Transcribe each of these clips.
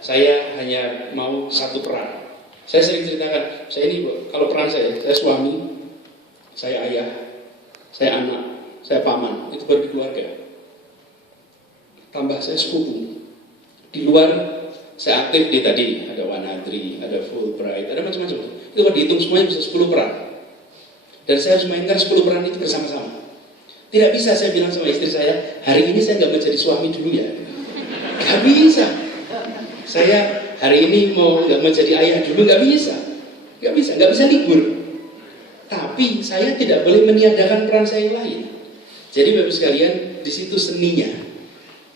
Saya hanya mau satu peran. Saya sering ceritakan, saya ini kalau peran saya suami, saya ayah, saya anak, saya paman, itu baru di keluarga. Tambah saya sepupu. Di luar saya aktif di tadi, ada Wanadri, ada Fulbright, ada macam-macam. Itu kalau dihitung semuanya bisa 10 peran. Dan saya harus mainkan 10 peran itu bersama-sama. Tidak bisa saya bilang sama istri saya, hari ini saya nggak mau jadi suami dulu ya. Nggak bisa. Saya hari ini nggak mau jadi ayah dulu, nggak bisa, nggak bisa libur. Tapi saya tidak boleh meniadakan peran saya yang lain. Jadi bapak sekalian, di situ seninya.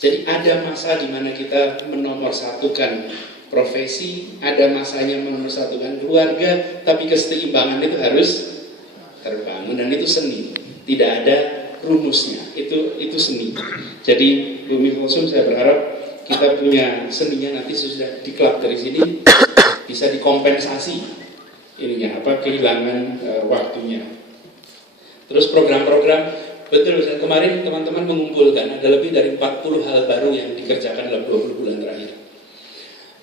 Jadi ada masa di mana kita menomorsatukan profesi, ada masanya menomorsatukan keluarga, tapi keseimbangan itu harus terbangun dan itu seni. Tidak ada rumusnya, itu seni. Jadi Bumi Kulsum saya berharap kita punya seninya nanti sudah diklat dari sini bisa dikompensasi ininya kehilangan waktunya. Terus program-program betul, kemarin teman-teman mengumpulkan ada lebih dari 40 hal baru yang dikerjakan dalam 20 bulan terakhir.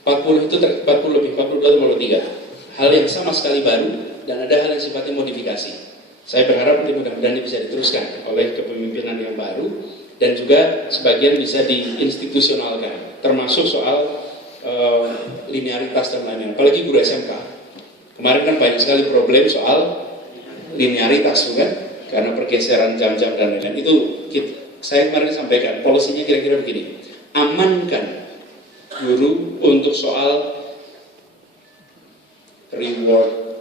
42 atau 43 hal yang sama sekali baru dan ada hal yang sifatnya modifikasi. Saya berharap mudah-mudahan ini bisa diteruskan oleh kepemimpinan yang baru dan juga sebagian bisa diinstitusionalkan, termasuk soal linearitas dan lain-lain. Apalagi guru SMK. Kemarin kan banyak sekali problem soal linearitas, bukan? Karena pergeseran jam-jam dan lain-lain. Itu saya kemarin sampaikan, polisinya kira-kira begini. Amankan guru untuk soal reward,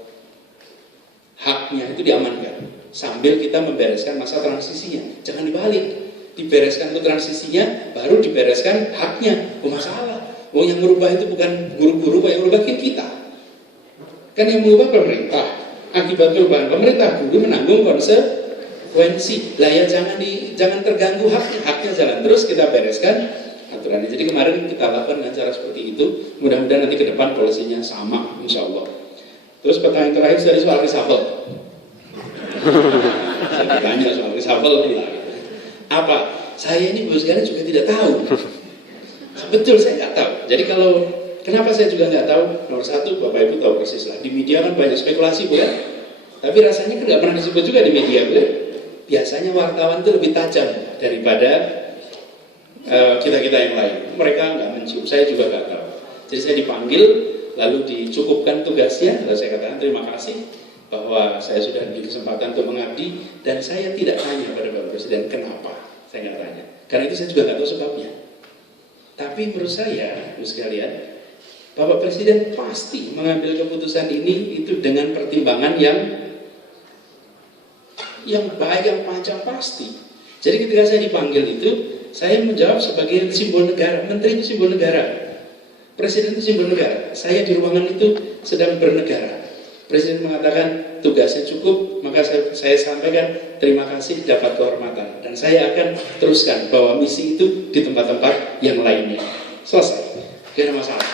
haknya itu diamankan. Sambil kita membereskan masa transisinya. Jangan dibalik. Dibereskan untuk transisinya, baru dibereskan haknya. Masalah. Yang merubah itu bukan guru-guru, yang merubah kita. Kan yang merubah pemerintah. Akibat perubahan pemerintah, guru menanggung konsekuensi. Lah ya jangan terganggu haknya jalan terus, kita bereskan aturannya. Jadi kemarin kita lakukan dengan cara seperti itu. Mudah-mudahan nanti ke depan polisinya sama, insya Allah. Terus pertanyaan terakhir dari soal reshuffle. Saya ditanya soal reshuffle pula. Apa? Saya ini bos sekalian juga tidak tahu. Betul, saya nggak tahu. Jadi kenapa saya juga nggak tahu? Nomor satu, Bapak Ibu tahu persis lah. Di media kan banyak spekulasi, bukan? Tapi rasanya kan nggak pernah disebut juga di media, bukan? Biasanya wartawan itu lebih tajam daripada kita-kita yang lain. Mereka nggak mencium, saya juga nggak tahu. Jadi saya dipanggil, lalu dicukupkan tugasnya, lalu saya katakan terima kasih bahwa saya sudah diberi kesempatan untuk mengabdi, dan saya tidak tanya pada Bapak Presiden kenapa, saya nggak tanya, karena itu saya juga nggak tahu sebabnya. Tapi menurut saya, Ibu sekalian, Bapak Presiden pasti mengambil keputusan ini itu dengan pertimbangan yang baik, yang panjang pasti. Jadi ketika saya dipanggil itu, saya menjawab sebagai simbol negara. Menteri itu simbol negara, Presiden itu simbol negara. Saya di ruangan itu sedang bernegara. Presiden mengatakan tugasnya cukup, maka saya sampaikan terima kasih dapat kehormatan, dan saya akan teruskan bahwa misi itu di tempat-tempat yang lainnya. Selesai, tidak ada masalah.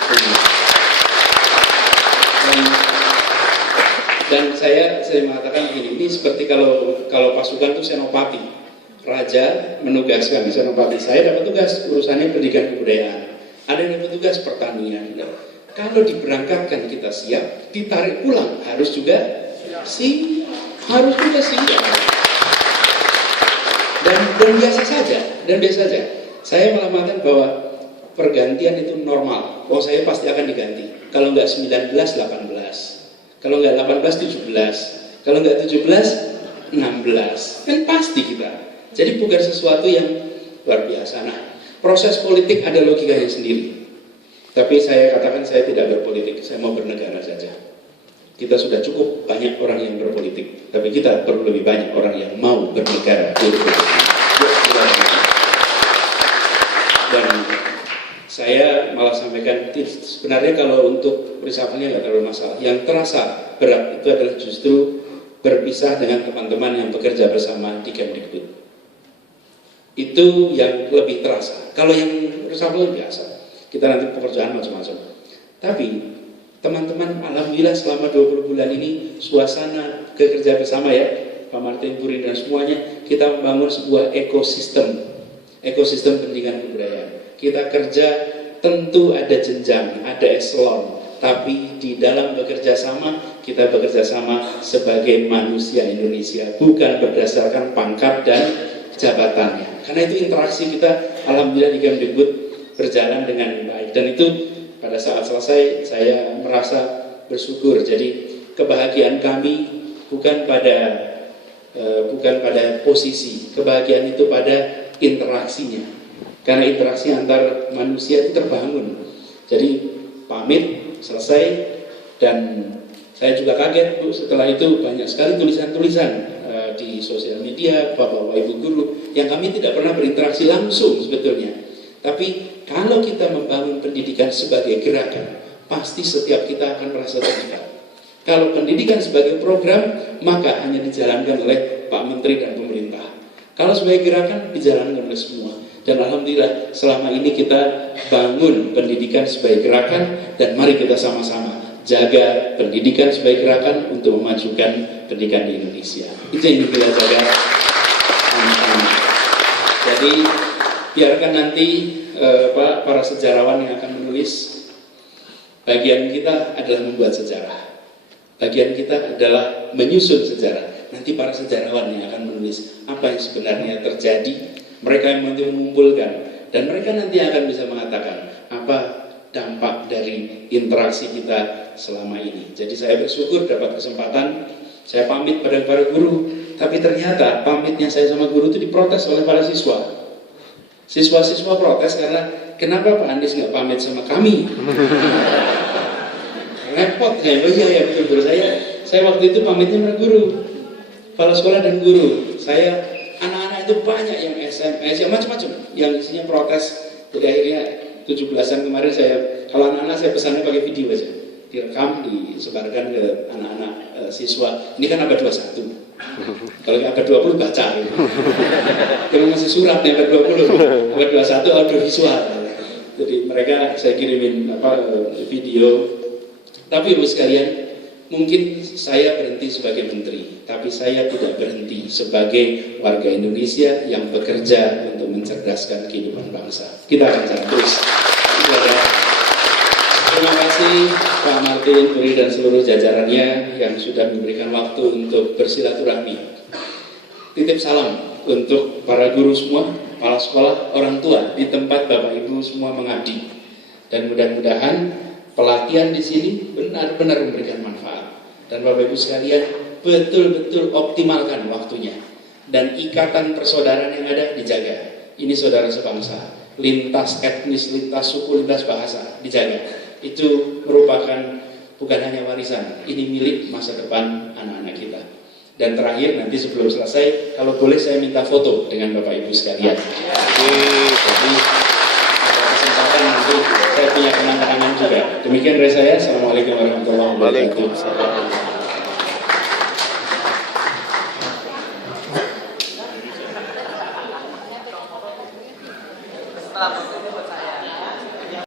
Dan saya mengatakan begini, ini seperti kalau pasukan itu senopati, raja menugaskan senopati, saya dapat tugas urusannya pendidikan kebudayaan, ada yang dapat tugas pertanian. Kalau diberangkatkan kita siap, ditarik pulang harus juga siap. Dan biasa saja. Saya malah mengatakan bahwa pergantian itu normal. Saya pasti akan diganti. Kalau nggak 19, 18. Kalau nggak 18, 17. Kalau nggak 17, 16. Kan pasti kita. Jadi bukan sesuatu yang luar biasa. Nah, proses politik ada logikanya sendiri. Tapi saya katakan saya tidak berpolitik, saya mau bernegara saja. Kita sudah cukup banyak orang yang berpolitik, tapi kita perlu lebih banyak orang yang mau bernegara. Dan saya malah sampaikan tips, sebenarnya kalau untuk reshuffle-nya nggak terlalu masalah. Yang terasa berat itu adalah justru berpisah dengan teman-teman yang bekerja bersama di Kemdikbud. Itu yang lebih terasa. Kalau yang reshuffle biasa. Kita nanti pekerjaan macam-macam. Tapi teman-teman, alhamdulillah selama 20 bulan ini suasana kerja bersama ya, Pak Martin Puri dan semuanya, kita membangun sebuah ekosistem pendidikan kebudayaan. Kita kerja tentu ada jenjang, ada eselon, tapi di dalam bekerja sama, kita bekerja sama sebagai manusia Indonesia, bukan berdasarkan pangkat dan jabatannya. Karena itu interaksi kita, alhamdulillah di Kemdikbud berjalan dengan baik, dan itu pada saat selesai saya merasa bersyukur. Jadi kebahagiaan kami bukan pada posisi, kebahagiaan itu pada interaksinya, karena interaksi antar manusia itu terbangun. Jadi pamit selesai, dan saya juga kaget Bu, setelah itu banyak sekali tulisan-tulisan di sosial media bapak-bapak ibu guru yang kami tidak pernah berinteraksi langsung sebetulnya. Tapi kalau kita membangun pendidikan sebagai gerakan, pasti setiap kita akan merasa terlibat. Kalau pendidikan sebagai program, maka hanya dijalankan oleh Pak Menteri dan pemerintah. Kalau sebagai gerakan, dijalankan oleh semua. Dan alhamdulillah selama ini kita bangun pendidikan sebagai gerakan, dan mari kita sama-sama jaga pendidikan sebagai gerakan untuk memajukan pendidikan di Indonesia. Itu yang kita jaga sama-sama. Jadi biarkan nanti para sejarawan yang akan menulis, bagian kita adalah membuat sejarah. Bagian kita adalah menyusun sejarah. Nanti para sejarawan yang akan menulis apa yang sebenarnya terjadi. Mereka yang nanti mengumpulkan, dan mereka nanti akan bisa mengatakan apa dampak dari interaksi kita selama ini. Jadi saya bersyukur dapat kesempatan. Saya pamit pada para guru, tapi ternyata pamitnya saya sama guru itu diprotes oleh para siswa. Siswa-siswa protes karena kenapa Pak Andis nggak pamit sama kami? Repot kayak, oh iya ya betul, saya waktu itu pamitnya sama guru, kepala sekolah dan guru. Saya anak-anak itu banyak yang SMS, yang macam-macam, yang isinya protes. Jadi akhirnya 17-an kemarin kalau anak-anak saya pesannya pakai video aja, direkam, disebarkan ke anak-anak siswa. Ini kan abad 21. Kalau abad 20 baca gitu. Kalau masih surat nih abad 20, abad 21 audio visual. Jadi mereka saya kirimin video. Tapi Ibu sekalian, mungkin saya berhenti sebagai menteri, tapi saya tidak berhenti sebagai warga Indonesia yang bekerja untuk mencerdaskan kehidupan bangsa. Kita akan jalan terus. Terima kasih Pak Martin, Puri, dan seluruh jajarannya yang sudah memberikan waktu untuk bersilaturahmi. Titip salam untuk para guru semua, kepala sekolah, orang tua di tempat Bapak Ibu semua mengabdi. Dan mudah-mudahan pelatihan di sini benar-benar memberikan manfaat. Dan Bapak Ibu sekalian, betul-betul optimalkan waktunya. Dan ikatan persaudaraan yang ada dijaga. Ini saudara sebangsa. Lintas etnis, lintas suku, lintas bahasa dijaga. Itu merupakan bukan hanya warisan, ini milik masa depan anak-anak kita. Dan terakhir, nanti sebelum selesai, kalau boleh saya minta foto dengan Bapak Ibu sekalian. Jadi ada kesempatan nanti saya punya kenang-kenangan juga. Demikian dari saya. Assalamualaikum warahmatullahi wabarakatuh.